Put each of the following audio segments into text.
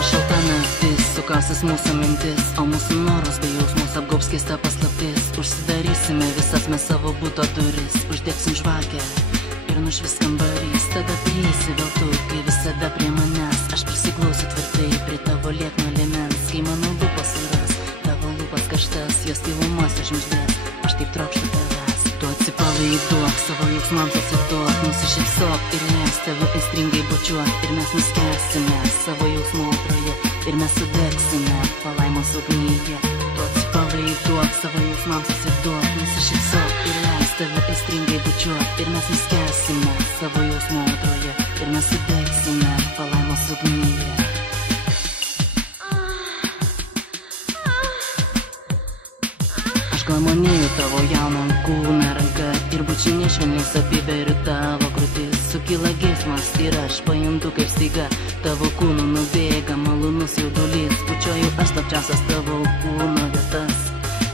Yra šalta naktis, sukasis mūsų mintis, o mūsų noras bei jausmus apgaubs keista paslaptis. Užsidarysime visas mes savo buto duris, uždegsim žvakę ir nušvis kambarys. Tada prieisi vėl tu, kai visada prie manęs. Aš prisiklausiu tvirtai prie tavo liekno liemens. Kai mano lūpos suras, tavo lūpas karštas, jos tylumas užmždės. Aš taip trokštu tavęs. Tu atsipalaiduok, savo jausmams atsiduok, nusišypsok ir leis tave aistringai bučiuot. Ir mes nuskęsime savo jausmų audroje, ir mes sudegsime palaimos ugnyje. Tu atsipalaiduok, savo jausmams atsiduok, nusišypsok ir leis tave aistringai bučiuot. Ir mes nuskęsime savo jausmų audroje, ir mes sudegsime palaimos ugnyje. Glamonėju tavo jauną kūną ranką ir bučinė švelniais apiberiu tavo krūtis. Sukyla geismas ir aš pajuntu kaip staiga tavo kūnų nubėga malonus jaudulys. Bučioju aš slapčiausias tavo kūno vietas.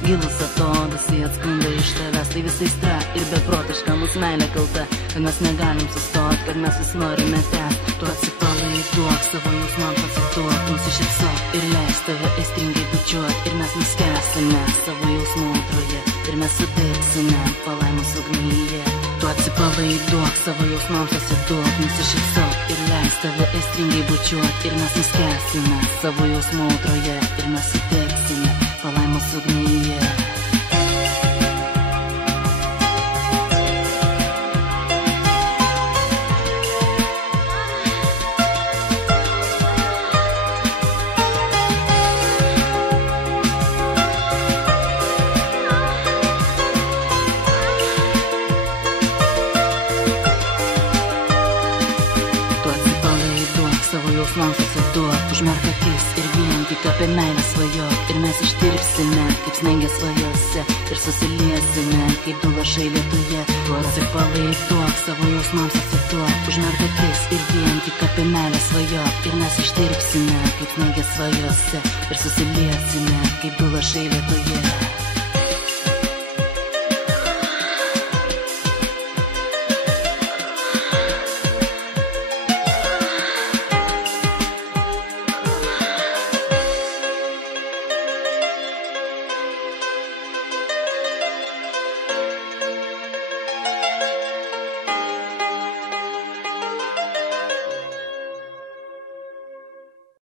Gilus atodūsiai atskunda iš tavęs. Tai visai stra ir beprotiška mūsų meilė kalta, kad mes negalim sustot, kad mes vis norime tęst. Tu atsipalaiduok, savo jausmams atsituok, nusišypsok ir leis tave aistringai bučiuot. Ir mes nuskęsime savo jausmų audroje, ir mes sudegsime palaimos ugnyje. Tu atsipalaiduok, savo jausmams atsituok, nusišypsok ir leis tave aistringai bučiuot. Ir mes nuskęsime savo jausmų audroje, ir mes sudegsime palaimos ugnyje. Savo jausmams atsiduok, užmerk akis ir vien tik apie meilę svajok. Ir mes ištirpsime kaip snaigės svajose ir susiliesime kaip du lašai lietuje. Tu atsipalaiduok, savo jausmams atsiduok, užmerk akis ir vien tik apie meilę svajok. Ir mes ištirpsime kaip snaigės svajose ir susiliesime kaip du lašai lietuje.